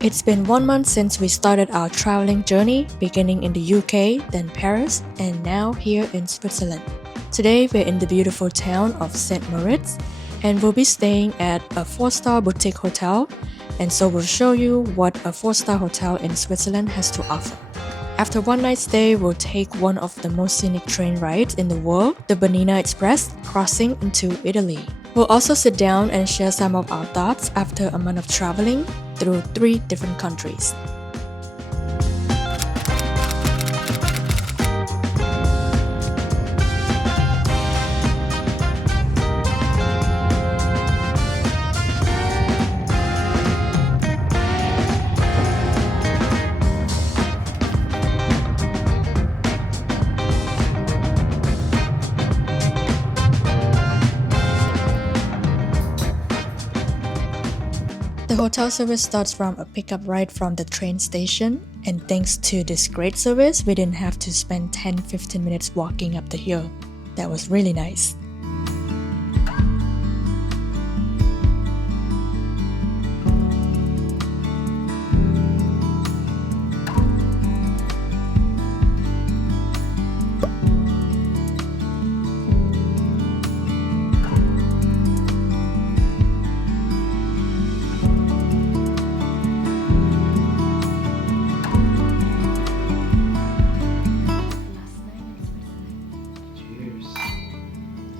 It's been 1 month since we started our traveling journey, beginning in the UK, then Paris, and now here in Switzerland. Today we're in the beautiful town of St. Moritz, and we'll be staying at a 4-star boutique hotel, and so we'll show you what a 4-star hotel in Switzerland has to offer. After one night stay, we'll take one of the most scenic train rides in the world, the Bernina Express, crossing into Italy. We'll also sit down and share some of our thoughts after a month of traveling through 3 different countries. The hotel service starts from a pickup right from the train station, and thanks to this great service, we didn't have to spend 10-15 minutes walking up the hill. That was really nice.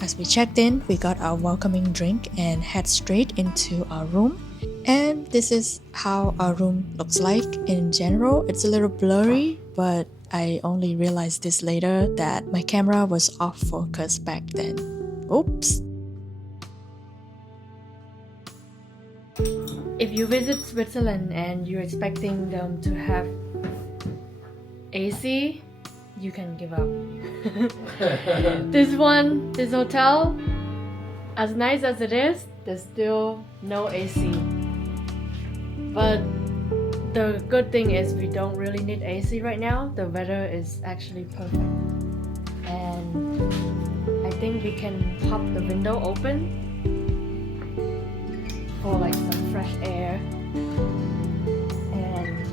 As we checked in, we got our welcoming drink and head straight into our room. And this is how our room looks like in general. It's a little blurry, but I only realized this later that my camera was off focus back then. Oops. If you visit Switzerland and you're expecting them to have AC, you can give up. This hotel, as nice as it is, there's still no AC. But the good thing is we don't really need AC right now. The weather is actually perfect. And I think we can pop the window open for like some fresh air and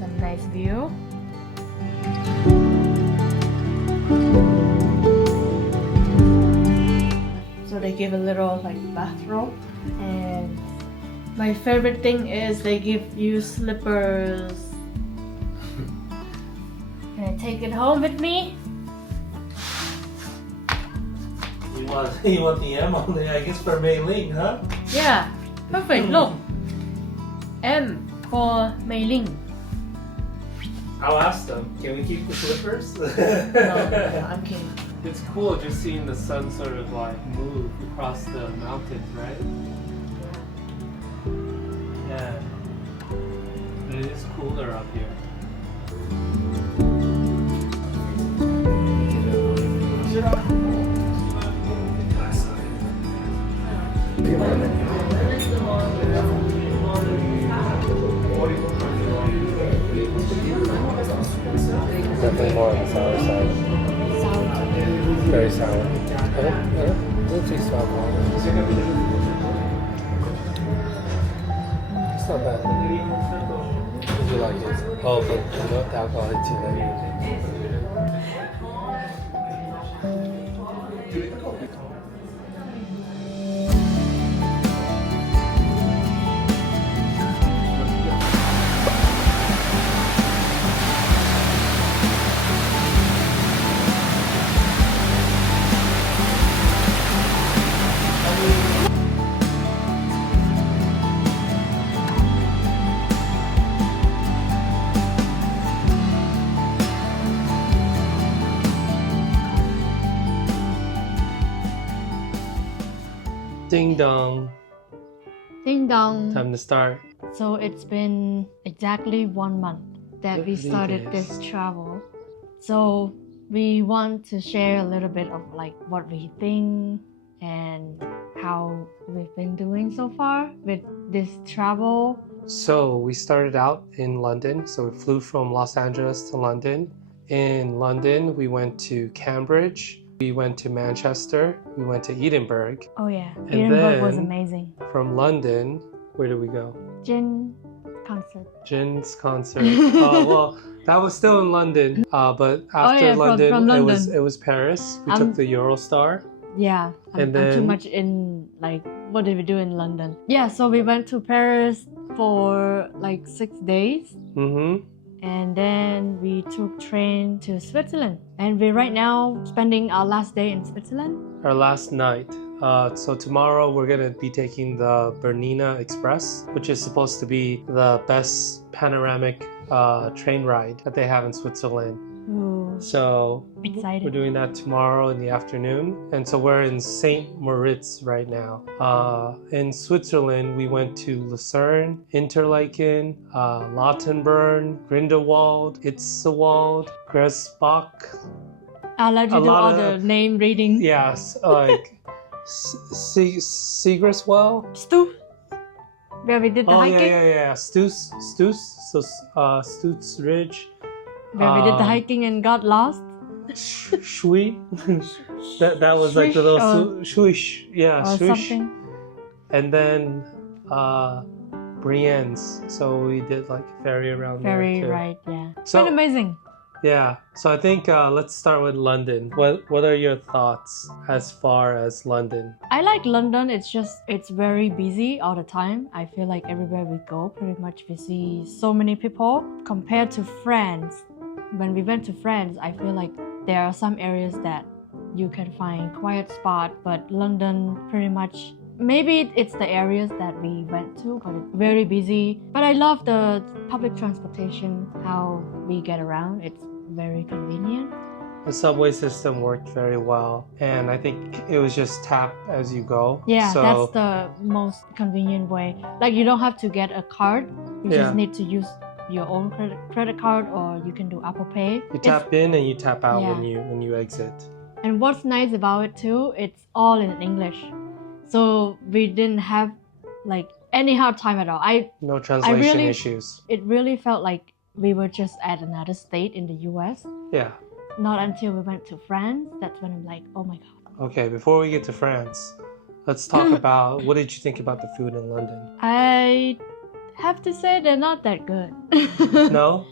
some nice view. So they give a little like bathrobe, and my favorite thing is they give you slippers. Can I take it home with me? You want the M on there, I guess, for Mei Ling, huh? Yeah, perfect. Look, M for Mei Ling. I'll ask them. Can we keep the slippers? No, I'm kidding. It's cool just seeing the sun sort of like move across the mountains, right? Yeah. But it is cooler up here. Definitely more on the sour side. Sour. Very sour. I don't taste sour. It's not bad. Would you like it? Oh, but you know, the alcohol hits you later. Ding dong. Ding dong. Time to start. So it's been exactly 1 month that we 50 started days. this travel. So we want to share a little bit of like what we think and how we've been doing so far with this travel. So we started out in London. So we flew from Los Angeles to London. In London, we went to Cambridge. We went to Manchester. We went to Edinburgh. Oh yeah, And Edinburgh was then- amazing. From London, Where did we go? Jin concert. Jin's concert. Oh well, that was still in London. But after yeah, London, from it London. was Paris. We took the Eurostar. Yeah, And I'm then- too much in like what did we do in London? Yeah, so we went to Paris for like 6 days. Mm-hmm. And then we took train to Switzerland. And we're right now spending our last day in Switzerland. Our last night. So tomorrow we're gonna be taking the Bernina Express, which is supposed to be the best panoramic train ride that they have in Switzerland. Ooh, So excited. we're doing that tomorrow in the afternoon. And so we're in St. Moritz right now. In Switzerland, we went to Lucerne, Interlaken, Lautenbern, Grindelwald, Itzewald, Gresbach. I'll let you A do lot all of- the name reading. Yes, like Segresswell. Stu, where we did the Oh hiking. yeah. Stoos. So Stutz Ridge. Where we did the hiking and got lost. Shui. that was like the Swish little swish. Yeah, Or swish. something. And then Brienne's. So we did like a ferry around Very there too. right, yeah. So- Quite amazing. Yeah. So I think let's start with London. What are your thoughts as far as London? I like London. It's very busy all the time. I feel like everywhere we go, pretty much we see so many people. Compared to France, when we went to France, I feel like there are some areas that you can find quiet spot, but London pretty much, maybe it's the areas that we went to, but it's very busy. But I love the public transportation, how we get around. It's very convenient. The subway system worked very well, and I think it was just tap as you go. Yeah, So, that's the most convenient way. Like you don't have to get a card. You Yeah. just need to use your own credit card, or you can do Apple Pay. you tap in and you tap out Yeah. when you exit. And what's nice about it too, it's all in English. So we didn't have like any hard time at all. No translation really- issues. It really felt like we were just at another state in the US. Yeah. Not until we went to France, that's when I'm like, oh my god. Okay, before we get to France, let's talk about what did you think about the food in London? I have to say they're not that good. No?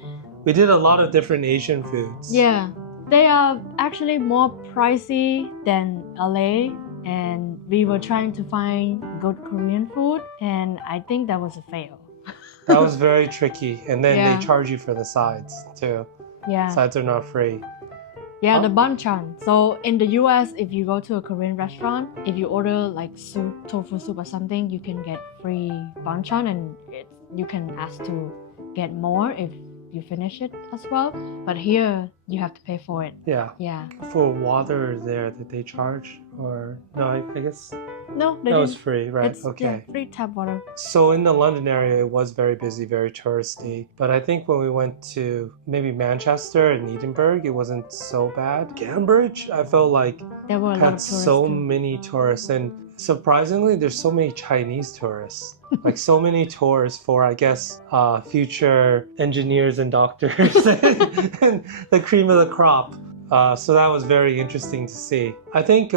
We did a lot of different Asian foods. Yeah, they are actually more pricey than LA, and we were trying to find good Korean food, and I think that was a fail. That was very tricky. And then Yeah. they charge you for the sides too. Yeah, Sides are not free. yeah, Oh. the banchan. So in the US, if you go to a Korean restaurant, if you order like soup, tofu soup or something, you can get free banchan, and you can ask to get more if you finish it as well. But here, you have to pay for it. Yeah. Yeah. For water there, did they charge? Or no, I guess No, they that was didn't. free, right? It's Okay. free tap water. So in the London area, it was very busy, very touristy. But I think when we went to maybe Manchester and Edinburgh, it wasn't so bad. Cambridge, I felt like There were a lot had of tourists. so too. many tourists, and surprisingly, there's so many Chinese tourists. Like so many tours for, I guess, future engineers and doctors, and the cream of the crop. So that was very interesting to see. I think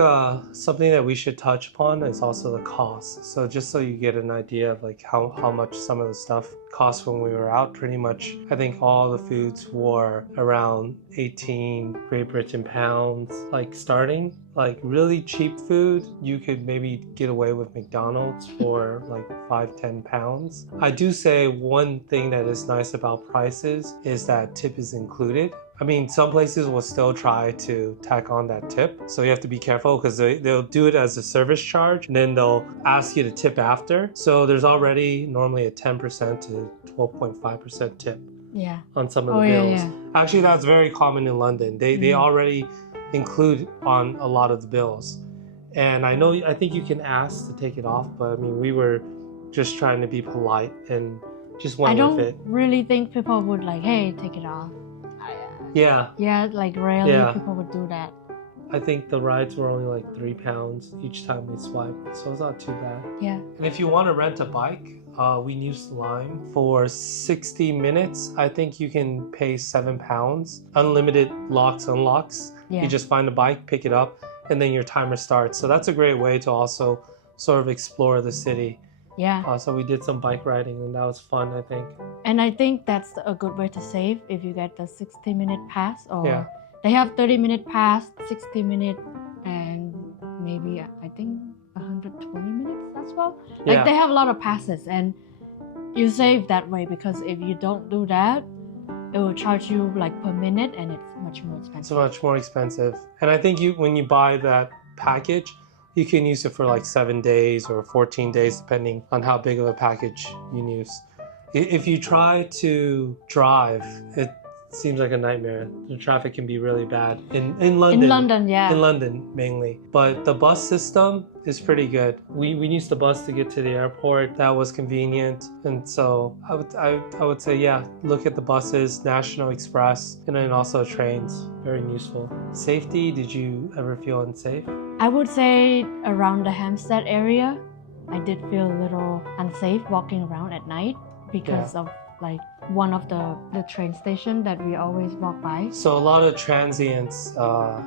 something that we should touch upon is also the cost. So just so you get an idea of like how much some of the stuff cost when we were out, pretty much I think all the foods were around 18 Great Britain pounds, like starting. Like really cheap food, you could maybe get away with McDonald's for like 5-10 pounds. I do say one thing that is nice about prices is that tip is included. I mean, some places will still try to tack on that tip. So you have to be careful because they'll do it as a service charge and then they'll ask you to tip after. So there's already normally a 10% to 12.5% tip Yeah. on some of the Oh, yeah, bills. yeah. Actually, that's very common in London. They Mhm. already include on a lot of the bills. And I think you can ask to take it off, but I mean, we were just trying to be polite and just I went don't with it. really think people would like, hey, take it off. Yeah, Yeah, like rarely Yeah. people would do that. I think the rides were only like £3 each time we swiped, so it's not too bad. Yeah. And if you want to rent a bike, we used Lime for 60 minutes. I think you can pay £7, unlimited locks, unlocks. Yeah. You just find a bike, pick it up, and then your timer starts. So that's a great way to also sort of explore the city. Yeah. So we did some bike riding, and that was fun, I think. And I think that's a good way to save if you get the 60-minute pass, or Yeah. they have 30-minute pass, 60-minute, and maybe I think 120 minutes as well. Like Yeah. they have a lot of passes, and you save that way, because if you don't do that, it will charge you like per minute, and it's much more It's expensive. much more expensive. And I think when you buy that package, you can use it for like 7 days or 14 days, depending on how big of a package you use. If you try to drive, it seems like a nightmare. The traffic can be really bad in London. In London, yeah. In London, mainly. But the bus system is pretty good. We used the bus to get to the airport. That was convenient. And so I would say, yeah, look at the buses, National Express, and then also trains. Very useful. Safety, did you ever feel unsafe? I would say around the Hampstead area, I did feel a little unsafe walking around at night because of like one of the train station that we always walk by. So a lot of transients,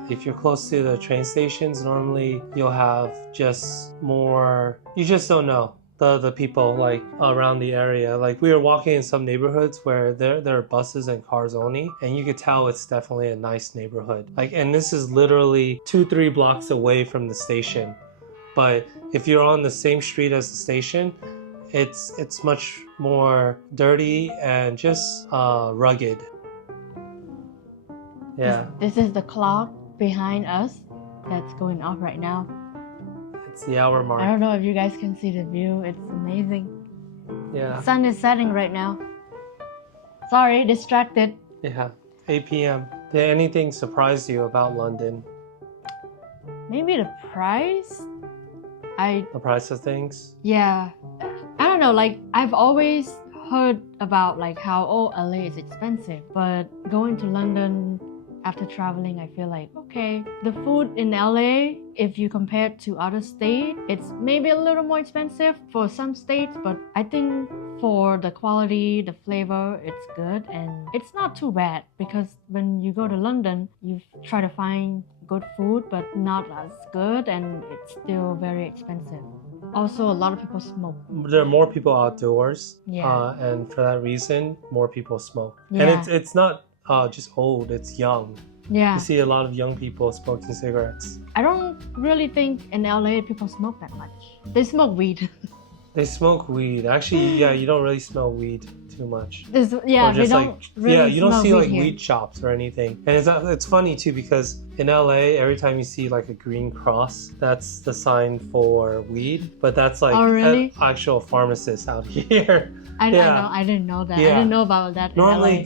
if you're close to the train stations, normally you'll have just more, you just don't know the people like around the area. Like we were walking in some neighborhoods where there are buses and cars only, and you could tell it's definitely a nice neighborhood. Like, and this is literally 2-3 blocks away from the station. But if you're on the same street as the station, it's much more dirty and just rugged. Yeah. This is the clock behind us that's going off right now. It's the hour mark. I don't know if you guys can see the view. It's amazing. Yeah. Sun is setting right now. Sorry, distracted. Yeah. 8 p.m. Did anything surprise you about London? Maybe the price? The price of things? Yeah. I don't know, like I've always heard about like how LA is expensive, but going to London after traveling, I feel like, okay, the food in LA, if you compare it to other states, it's maybe a little more expensive for some states, but I think for the quality, the flavor, it's good, and it's not too bad, because when you go to London, you try to find good food, but not as good, and it's still very expensive. Also, a lot of people smoke. There are more people outdoors, Yeah. and for that reason, more people smoke. Yeah. And it's not just old, it's young. Yeah. You see a lot of young people smoking cigarettes. I don't really think in LA people smoke that much. They smoke weed. They smoke weed. Actually, yeah, you don't really smell weed too much. Or Or they just don't like, really yeah, you don't smell see like here. weed shops or anything. And it's funny too, because in LA, every time you see like a green cross, that's the sign for weed. But that's like Oh, really? an actual pharmacist out here. I Yeah. know. I didn't know that. I Yeah. didn't know about that in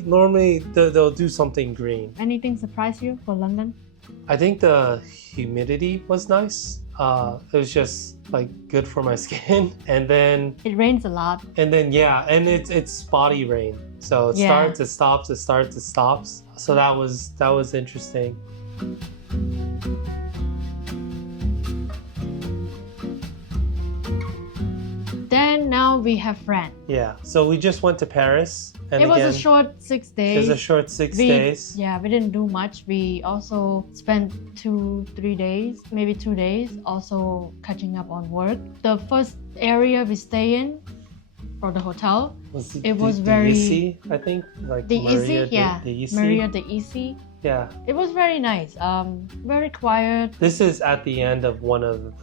Normally they'll do something green. LA. Anything surprise you for London? I think the humidity was nice. It was just like good for my skin. And then It rains a lot. and it's spotty rain. So it Yeah. starts, it stops, it starts, it stops. So that was interesting. Then now we have France. Yeah. So we just went to Paris, and It was again, a short 6 days. it was a short 6 We- days. Yeah, we didn't do much. We also spent 2-3 days, maybe 2 days, also catching up on work. The first area we stay in for the hotel, it was very- easy, I think, like the Maria Easy, yeah, the Easy. Maria the Easy. Yeah. It was very nice. Very quiet. This is at the end of one of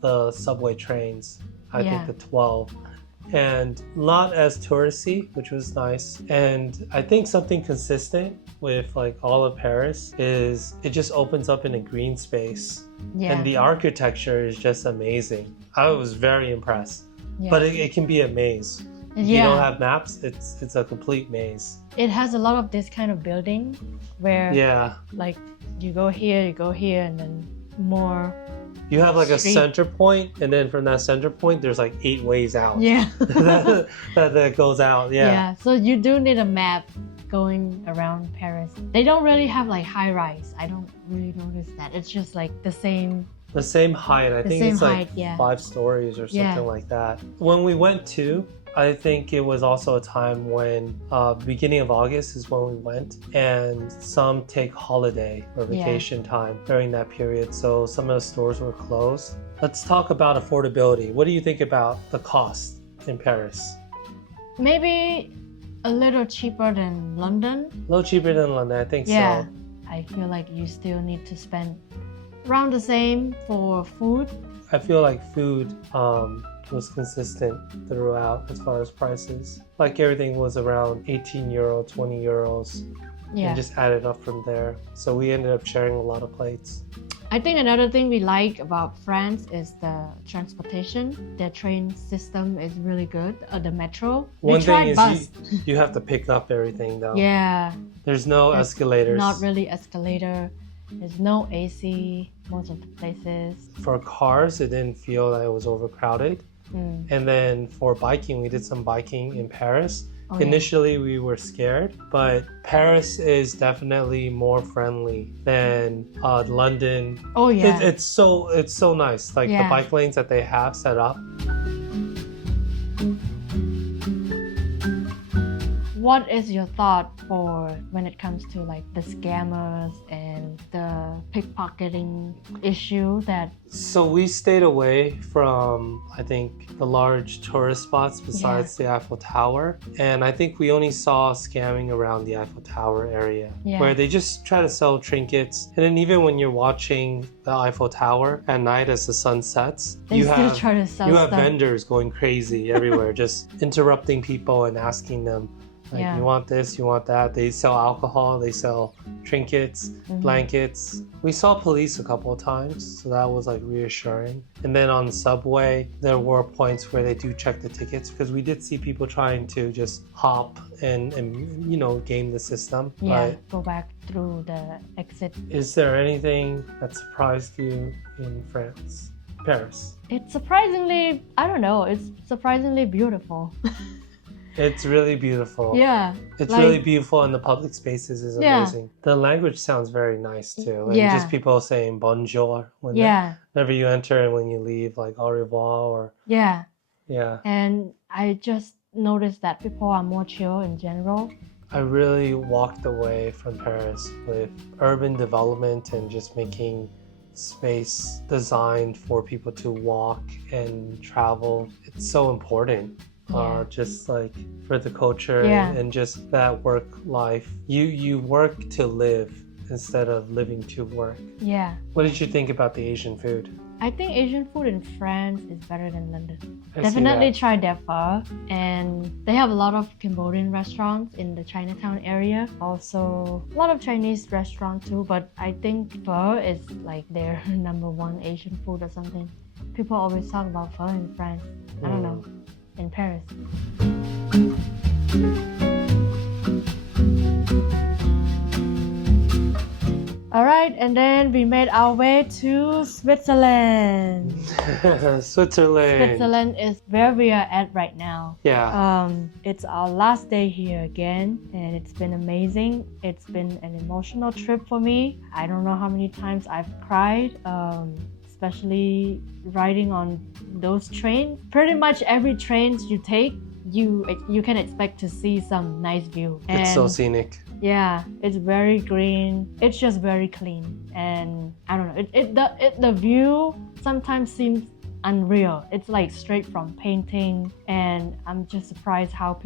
the subway trains, I Yeah. think the 12. And not as touristy, which was nice. And I think something consistent with like all of Paris is it just opens up in a green space. Yeah. And the architecture is just amazing. I was very impressed. Yeah. But it can be a maze. If you Yeah. don't have maps, it's a complete maze. It has a lot of this kind of building where Yeah. like you go here, and then more. You have like a Street. center point, and then from that center point, there's like 8 ways out. Yeah. that goes out. Yeah. So you do need a map going around Paris. They don't really have like high rise. I don't really notice that. It's just like the same. The same height. I The think same it's like height, yeah. 5 stories or something Yeah. like that. When we went to, I think it was also a time when beginning of August is when we went, and some take holiday or Yeah. vacation time during that period. So some of the stores were closed. Let's talk about affordability. What do you think about the cost in Paris? Maybe a little cheaper than London. A little cheaper than London, I think Yeah, so. I feel like you still need to spend around the same for food. I feel like food was consistent throughout as far as prices. Like everything was around 18 euro, 20 euros, Yeah. and just added up from there. So we ended up sharing a lot of plates. I think another thing we like about France is the transportation. Their train system is really good. The metro. We One thing tried is bus. you have to pick up everything though. Yeah. There's no There's escalators. Not really escalator. There's no AC most of the places. For cars, it didn't feel that it was overcrowded. And then for biking, we did some biking in Paris. Oh, yeah. Initially, we were scared, but Paris is definitely more friendly than London. Oh yeah. It's so nice. Like the Yeah. bike lanes that they have set up. What is your thought for when it comes to like the scammers and the pickpocketing issue that So we stayed away from, I think, the large tourist spots besides the Eiffel Tower. And I think we only saw scamming around the Eiffel Tower area, where they just try to sell trinkets. And then even when you're watching the Eiffel Tower at night as the sun sets, they you still have try to sell you have stuff? vendors going crazy everywhere, just interrupting people and asking them, like, Yeah. you want this, you want that. They sell alcohol, they sell trinkets, blankets. We saw police a couple of times, so that was like reassuring. And then on the subway, there were points where they do check the tickets, because we did see people trying to just hop and you know, game the system. Yeah, But go back through the exit. is there anything that surprised you in France? Paris? It's surprisingly, I don't know, it's surprisingly beautiful. It's really beautiful. Yeah. It's like- really beautiful, and the public spaces is Yeah. amazing. The language sounds very nice too. And Yeah. just people saying bonjour whenever you enter and when you leave, like au revoir or Yeah. yeah. And I just noticed that people are more chill in general. I really walked away from Paris with urban development and just making space designed for people to walk and travel. It's so important. Yeah. Just like for the culture Yeah. and just that work life. You work to live instead of living to work. Yeah. What did you think about the Asian food? I think Asian food in France is better than London. I see Definitely that. try their pho, and they have a lot of Cambodian restaurants in the Chinatown area. Also, a lot of Chinese restaurants too, but I think pho is like their number one Asian food or something. People always talk about pho in France. I don't know, in Paris. All right, and then we made our way to Switzerland. Switzerland. Switzerland is where we are at right now. Yeah. It's our last day here again, and it's been amazing. It's been an emotional trip for me. I don't know how many times I've cried, especially riding on those trains. Pretty much every train you take, you can expect to see some nice view. It's so scenic. Yeah, it's very green. It's just very clean, and I don't know. The view sometimes seems unreal. It's like straight from painting, and I'm just surprised how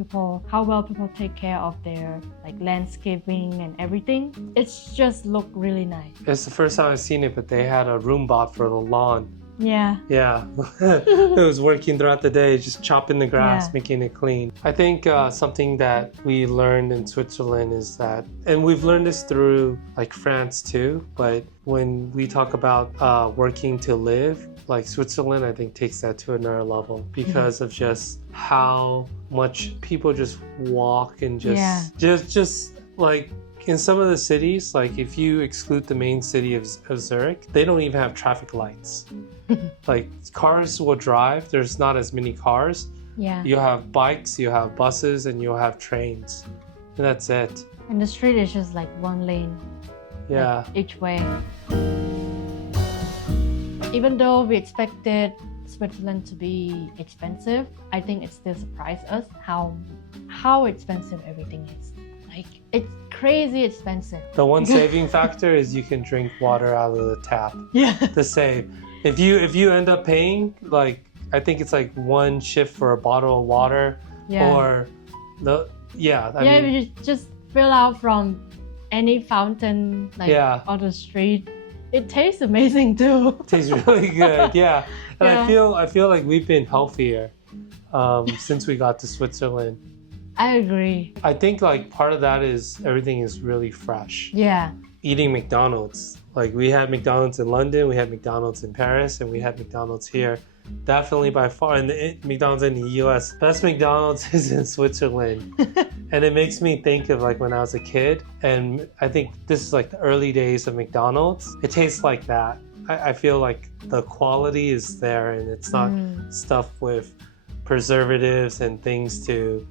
well people take care of their like landscaping and everything. It's just look really nice. It's the first time I've seen it, but they had a Roomba for the lawn. Yeah. Yeah, it was working throughout the day, just chopping the grass, Yeah. making it clean. I think something that we learned in Switzerland is that, and we've learned this through like France too, but when we talk about working to live, like Switzerland, I think takes that to another level because of just how much people just walk and just like in some of the cities, like if you exclude the main city of Zurich, they don't even have traffic lights. Like cars will drive, there's not as many cars. Yeah. You have bikes, you have buses, and you have trains. And that's it. And the street is just like one lane. Yeah. Like, each way. Even though we expected Switzerland to be expensive, I think it still surprised us how expensive everything is. Like, it's crazy expensive. The one saving factor is you can drink water out of the tap Yeah. to save. If you end up paying like I think it's like one shift for a bottle of water, or I mean, you just fill out from any fountain on the street. It tastes amazing too. It tastes really good, yeah. And I feel like we've been healthier since we got to Switzerland. I agree. I think like part of that is everything is really fresh. Yeah. Eating McDonald's. Like we had McDonald's in London, we had McDonald's in Paris, and we had McDonald's here. Definitely by far, and the McDonald's in the US. Best McDonald's is in Switzerland. And it makes me think of like when I was a kid, and I think this is like the early days of McDonald's. It tastes like that. I feel like the quality is there, and it's not stuffed with preservatives and things to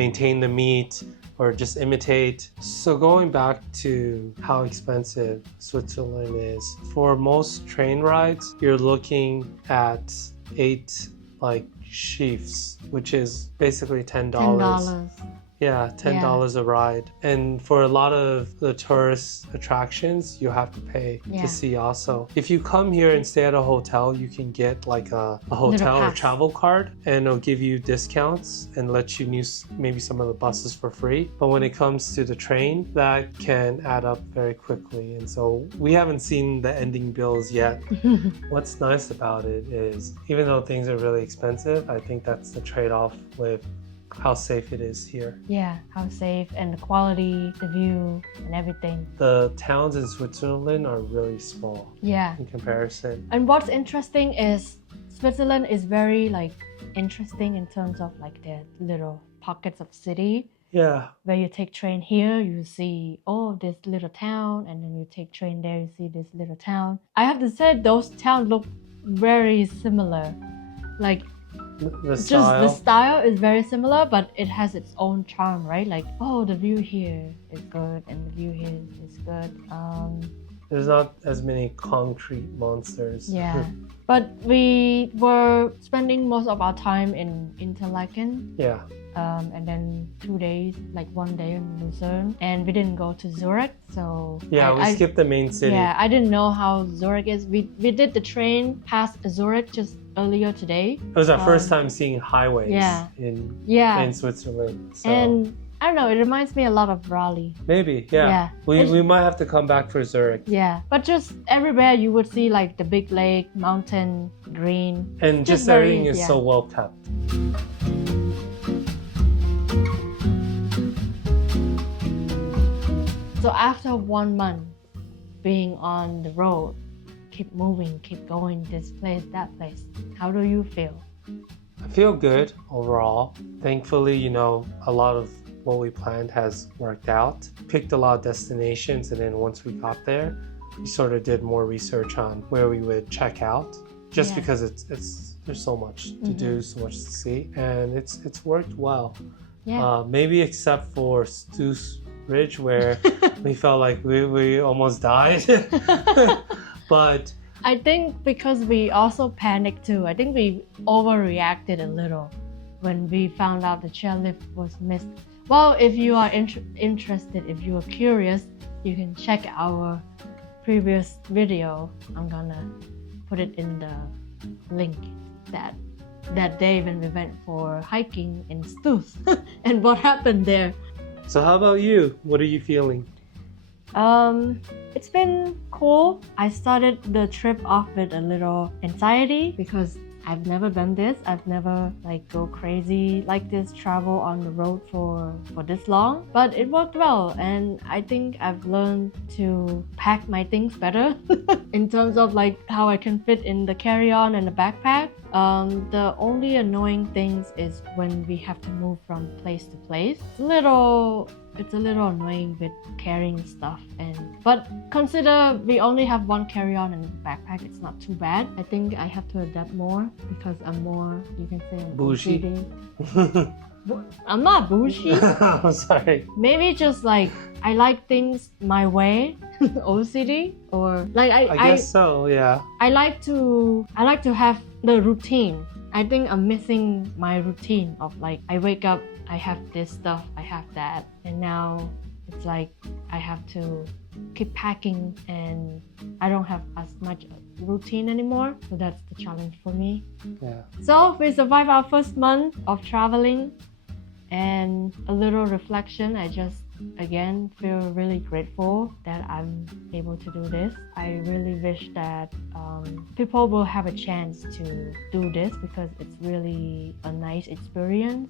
maintain the meat or just imitate. So going back to how expensive Switzerland is, for most train rides, you're looking at 8 like sheafs, which is basically $10. Yeah, $10 a ride. And for a lot of the tourist attractions, you have to pay to see also. If you come here and stay at a hotel, you can get like a hotel or travel card, and it'll give you discounts and let you use maybe some of the buses for free. But when it comes to the train, that can add up very quickly. And so we haven't seen the ending bills yet. What's nice about it is, even though things are really expensive, I think that's the trade-off with how safe it is here. Yeah, how safe, and the quality, the view, and everything. The towns in Switzerland are really small in comparison. And what's interesting is Switzerland is very like interesting in terms of like their little pockets of city. Yeah. Where you take train here, you see, this little town, and then you take train there, you see this little town. I have to say those towns look very similar. Like, the style is very similar, but it has its own charm, right? Like, the view here is good, and the view here is good. There's not as many concrete monsters. Yeah. But we were spending most of our time in Interlaken. Yeah. And then 2 days, like 1 day in Lucerne, and we didn't go to Zurich, so we skipped the main city. Yeah, I didn't know how Zurich is. We did the train past Zurich just earlier today. It was our first time seeing highways in Switzerland. So. And I don't know, it reminds me a lot of Raleigh. Maybe, yeah. We might have to come back for Zurich. Yeah, but just everywhere you would see like the big lake, mountain, green. And just everything is so well kept. So after 1 month being on the road, keep moving, keep going this place, that place, how do you feel? I feel good overall. Thankfully, a lot of what we planned has worked out. Picked a lot of destinations, and then once we got there, we sort of did more research on where we would check out, just because there's so much to do, so much to see, and it's worked well. Yeah. Maybe except for Stu's Ridge, where we felt like we almost died. But I think because we also panicked too. I think we overreacted a little when we found out the chairlift was missed. Well, if you are interested, if you are curious, you can check our previous video. I'm gonna put it in the link that day when we went for hiking in Stu's and what happened there. So how about you? What are you feeling? It's been cool. I started the trip off with a little anxiety because I've never done this. I've never go crazy like this, travel on the road for this long. But it worked well, and I think I've learned to pack my things better in terms of how I can fit in the carry-on and the backpack. The only annoying things is when we have to move from place to place. It's a little annoying with carrying stuff, but consider we only have one carry-on and backpack. It's not too bad. I think I have to adapt more because I'm more, you can say, bougie. I'm not bougie. I'm sorry. Maybe just I like things my way. OCD, or I guess so, yeah. I like to have the routine. I think I'm missing my routine of I wake up, I have this stuff, I have that, and now it's I have to keep packing, and I don't have as much routine anymore. So that's the challenge for me. Yeah. So we survived our first month of traveling, and a little reflection. I just again feel really grateful that I'm able to do this. I really wish that people will have a chance to do this, because it's really a nice experience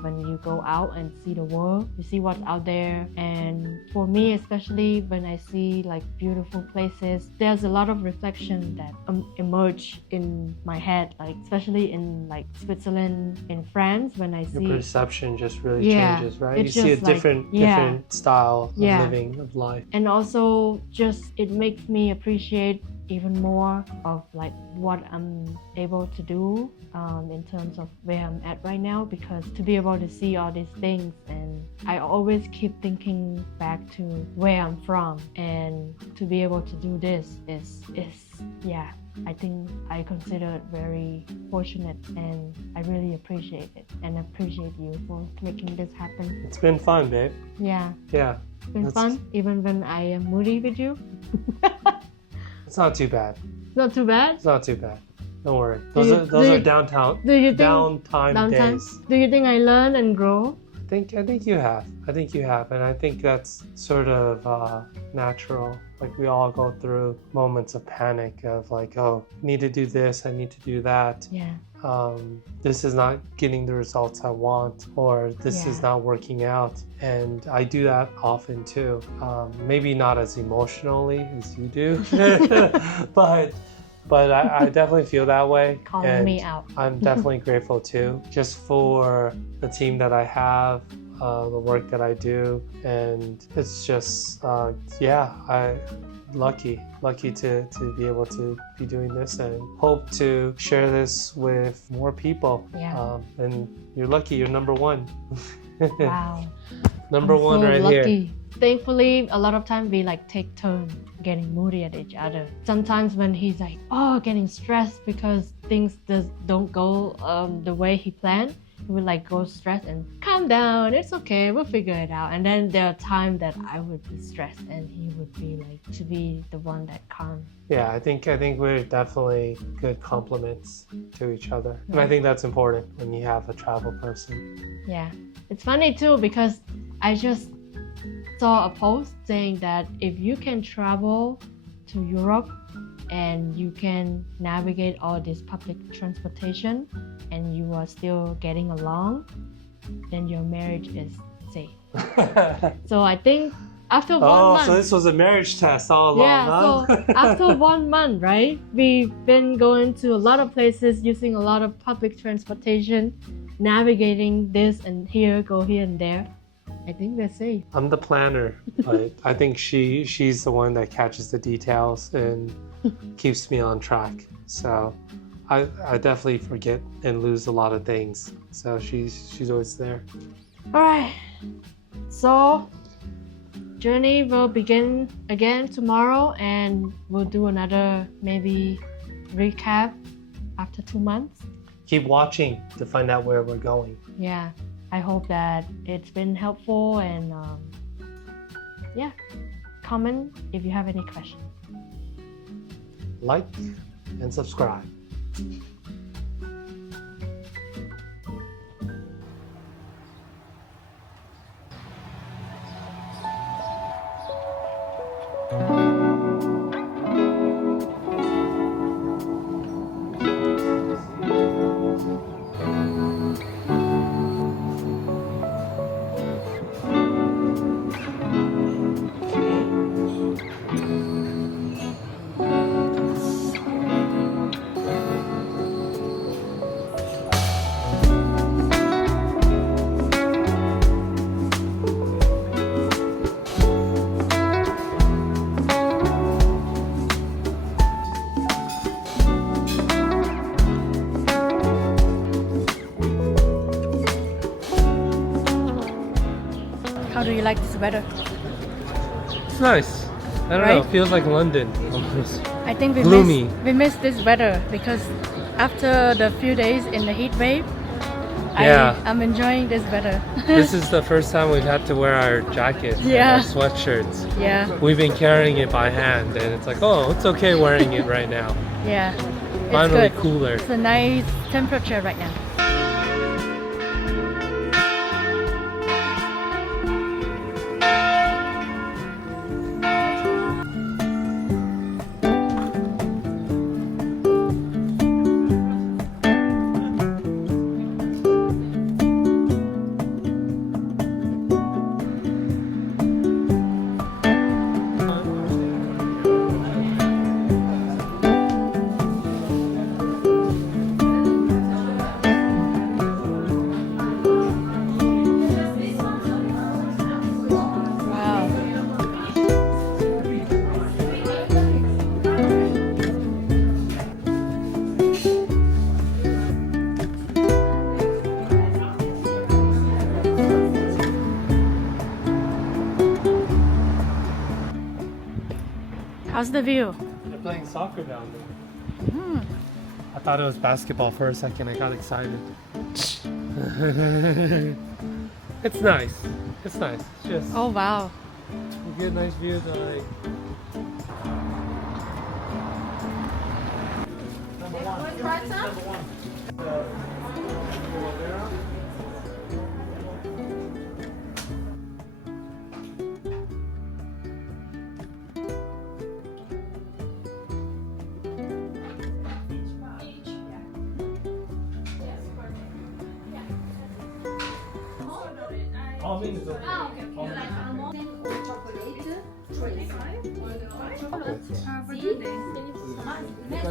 when you go out and see the world, you see what's out there. And for me especially, when I see like beautiful places, there's a lot of reflection that emerge in my head, like especially in like Switzerland, in France, when I see Your perception just really Yeah, changes, right? You it's see a just like- different yeah. different style of Yeah. living, of life. And also just it makes me appreciate even more of like what I'm able to do in terms of where I'm at right now, because to be able to see all these things, and I always keep thinking back to where I'm from, and to be able to do this is yeah, I think I consider it very fortunate, and I really appreciate it, and appreciate you for making this happen. It's been fun, babe. Yeah, Yeah. it's been That's- fun even when I am moody with you. It's not too bad. Not too bad. It's not too bad. Don't worry. Do Those you- are downtown Do you think downtime days. Do you think I learn and grow? I think you have. I think you have, and I think that's sort of natural. Like we all go through moments of panic of like, oh, I need to do this, I need to do that. Yeah. This is not getting the results I want, or this is Yeah. not working out. And I do that often too. Maybe not as emotionally as you do, but I definitely feel that way. Calling and me out. I'm definitely grateful too, just for the team that I have, the work that I do, and it's just, I lucky to be able to be doing this, and hope to share this with more people. Yeah. And you're lucky, you're number one. Wow. Number I'm one so right lucky. here. Thankfully, a lot of time we like take turns getting moody at each other. Sometimes when he's like, getting stressed because things don't go the way he planned, he would like go stressed and calm down, it's okay, we'll figure it out. And then there are times that I would be stressed and he would be like to be the one that calm. Yeah, I think we're definitely good compliments to each other, and I think that's important when you have a travel person. Yeah, it's funny too, because I just saw a post saying that if you can travel to Europe and you can navigate all this public transportation and you are still getting along, then your marriage is safe. So I think after 1 month. So this was a marriage test all along, Yeah, huh? so after 1 month, right? We've been going to a lot of places, using a lot of public transportation, navigating this and go here and there. I think we're safe. I'm the planner, but I think she's the one that catches the details and keeps me on track. So I definitely forget and lose a lot of things. So she's always there. All right. So journey will begin again tomorrow, and we'll do another maybe recap after 2 months. Keep watching to find out where we're going. Yeah, I hope that it's been helpful, and comment if you have any questions. Like and subscribe. How do you like this weather? It's nice. I don't know. Right? It feels like London almost. I think Gloomy. we missed this weather, because after the few days in the heat wave, Yeah. I'm enjoying this better. This is the first time we've had to wear our jackets Yeah. and our sweatshirts. Yeah, We've been carrying it by hand, and it's like, oh, it's okay wearing it right now. yeah. It's Finally good. cooler. It's a nice temperature right now. Wow. How's the view? They're playing soccer down there. I thought it was basketball for a second. I got excited. It's nice. It's nice. It's just Oh wow. you get a nice view of the lake. All means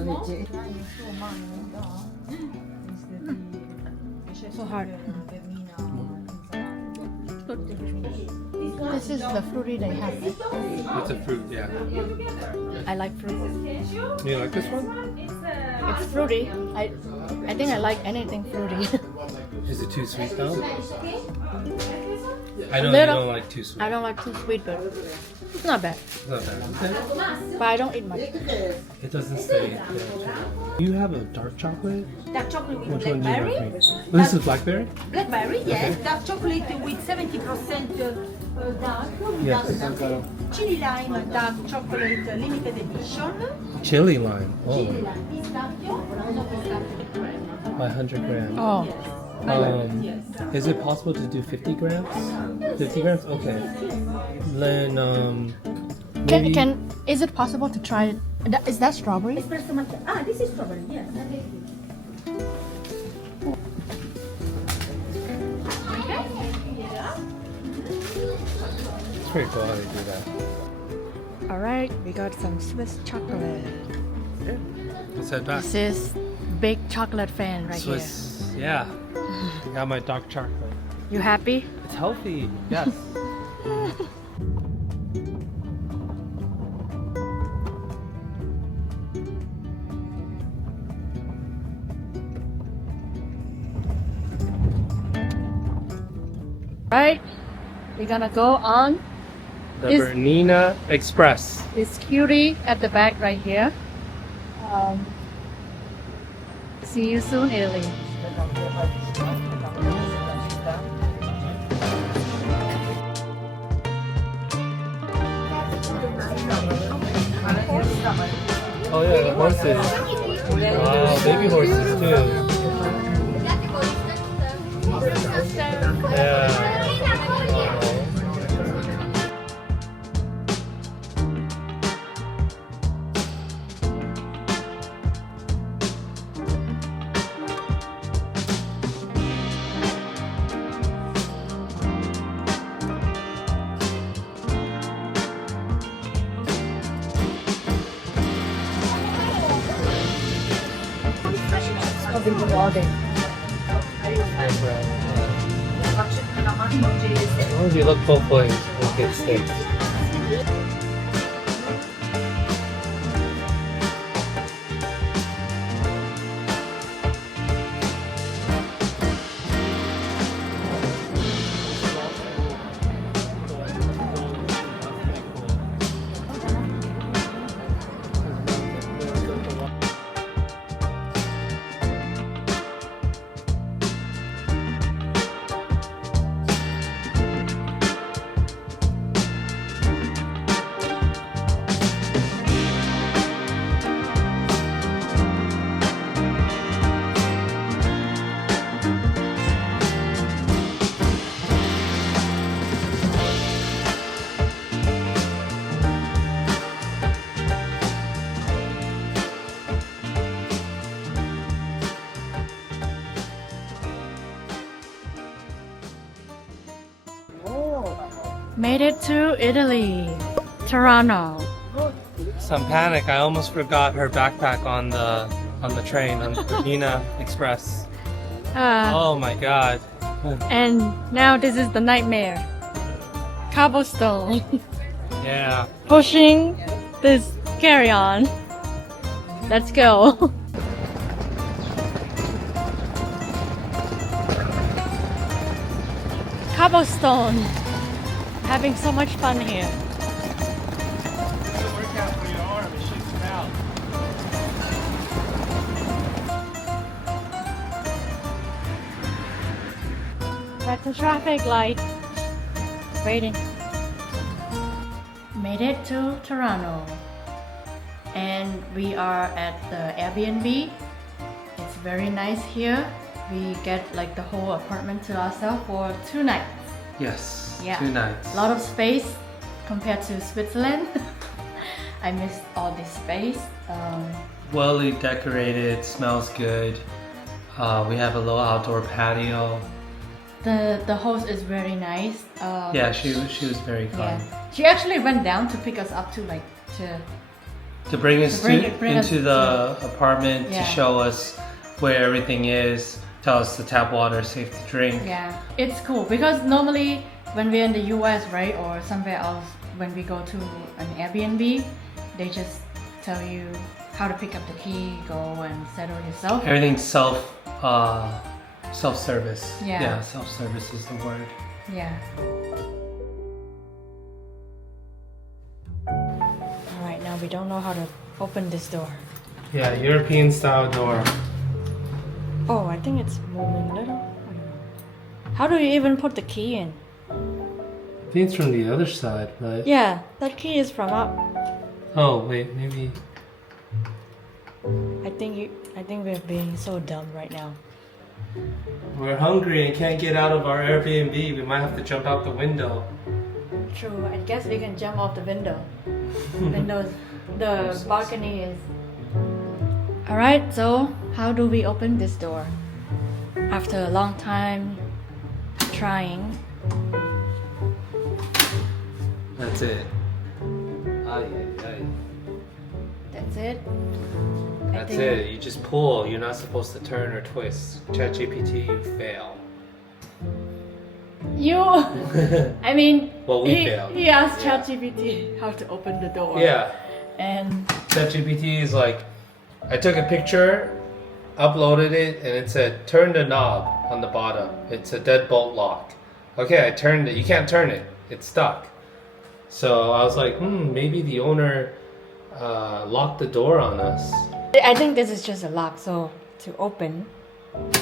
okay. So hard. This is the fruity they have. It's a fruit, yeah. I like fruit. You like this one? It's fruity. I think I like anything fruity. Is it too sweet though? I know you Little. don't like too sweet. I don't like too sweet, but it's not bad. It's not bad. Okay. But I don't eat much. It doesn't stay there too long. You have a dark chocolate? Dark chocolate with Which one do you blackberry. recommend? This is blackberry? Blackberry, yes. Okay. Dark chocolate with 70% dark. Yes. Dark chili lime, dark chocolate limited edition. Chili lime. Oh, Chili lime, pistachio, no pistachio. by 100 grams. Oh, Is it possible to do 50 grams? 50 grams? Okay. Then, maybe... is it possible to try it? Is that strawberry? Espresso macchiato. Ah, this is strawberry, yes. It's pretty cool how they do that. Alright, we got some Swiss chocolate. Let's head back. This is big chocolate fan right Swiss, yeah. I got my dark chocolate. here. You happy? It's healthy, yes. Right, we're gonna go on The Is- Bernina Express. this cutie at the back right here. See you soon, Italy. Oh yeah, the horses. Wow, baby horses too. Yeah. I've been doing all day. As long as you look both ways, we'll get steaks. Made it to Italy, Tirano. Some panic. I almost forgot her backpack on the train on the Bernina Express. Oh my god. And now this is the nightmare. Cobblestone. Yeah. Pushing this carry-on. Let's go. Cobblestone. Having so much fun here. Good workout for your arm. It shakes it out. That's a traffic light. Waiting. Made it to Tirano. And we are at the Airbnb. It's very nice here. We get like the whole apartment to ourselves for 2 nights. Yes. Yeah. 2 nights. A lot of space compared to Switzerland. I missed all this space. Well decorated. Smells good. We have a little outdoor patio. The host is very nice. Yeah, she was very kind. Yeah. She actually went down to pick us up To bring us bring us into the apartment, Yeah. to show us where everything is, tell us the tap water is safe to drink. Yeah, it's cool because normally when we're in the US, right, or somewhere else, when we go to an Airbnb, they just tell you how to pick up the key, go and settle yourself. Everything's self-service. Yeah. Self-service is the word. Yeah. Alright, now we don't know how to open this door. Yeah, European style door. Oh, I think it's moving a little. I don't know. How do you even put the key in? I think it's from the other side, but... Yeah, that key is from up. Oh, wait, maybe... I think we're being so dumb right now. We're hungry and can't get out of our Airbnb. We might have to jump out the window. True, I guess we can jump off the window. The balcony is... Alright, so how do we open this door? After a long time trying. That's it. Aye. That's it. That's it. You just pull. You're not supposed to turn or twist. ChatGPT, you fail. I mean, Well, we failed. he asked Yeah. ChatGPT how to open the door. Yeah. And ChatGPT is like, I took a picture, uploaded it, and it said, turn the knob on the bottom. It's a deadbolt lock. Okay, I turned it. You can't turn it. It's stuck. So I was like, maybe the owner locked the door on us. I think this is just a lock, so to open.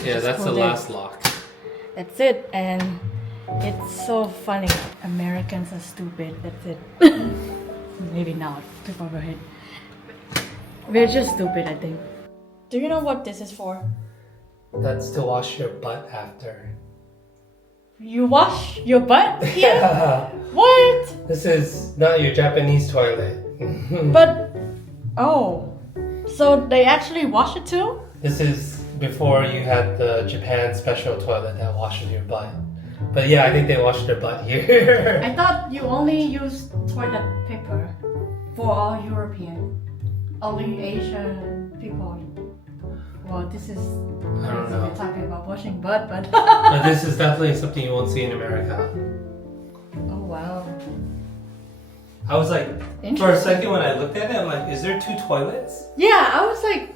Yeah, just that's the pull it. last lock. That's it, and it's so funny. Americans are stupid, that's it. Maybe not, too far ahead. We're just stupid, I think. Do you know what this is for? That's to wash your butt after. You wash your butt here? Yeah. What? This is not your Japanese toilet. But, oh. So they actually wash it too? This is before you had the Japan special toilet that washes your butt. But yeah, I think they wash their butt here. I thought you only use toilet paper for all European. Only Asian people. Well, this is... I don't know. We're talking about washing butt, but... But this is definitely something you won't see in America. Oh, wow. I was like, for a second when I looked at it, I'm like, is there 2 toilets? Yeah, I was like...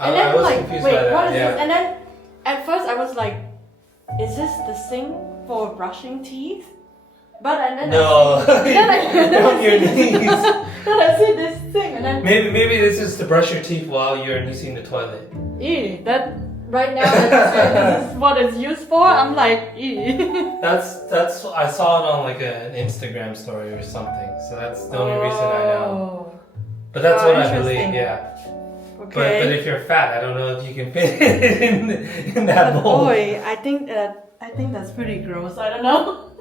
And then I was like, confused wait, by that. what is Yeah. this? And then at first I was like, is this the sink for brushing teeth? But and then No, on your knees. then I see this thing and then Maybe this is to brush your teeth while you're using the toilet. ew, that right now this is what it's used for. I'm like, ew. That's I saw it on like an Instagram story or something. So that's the only reason I know. But that's what I believe. interesting. Yeah. Okay. But if you're fat, I don't know if you can fit it in that bowl. Boy, I think that's pretty gross. I don't know.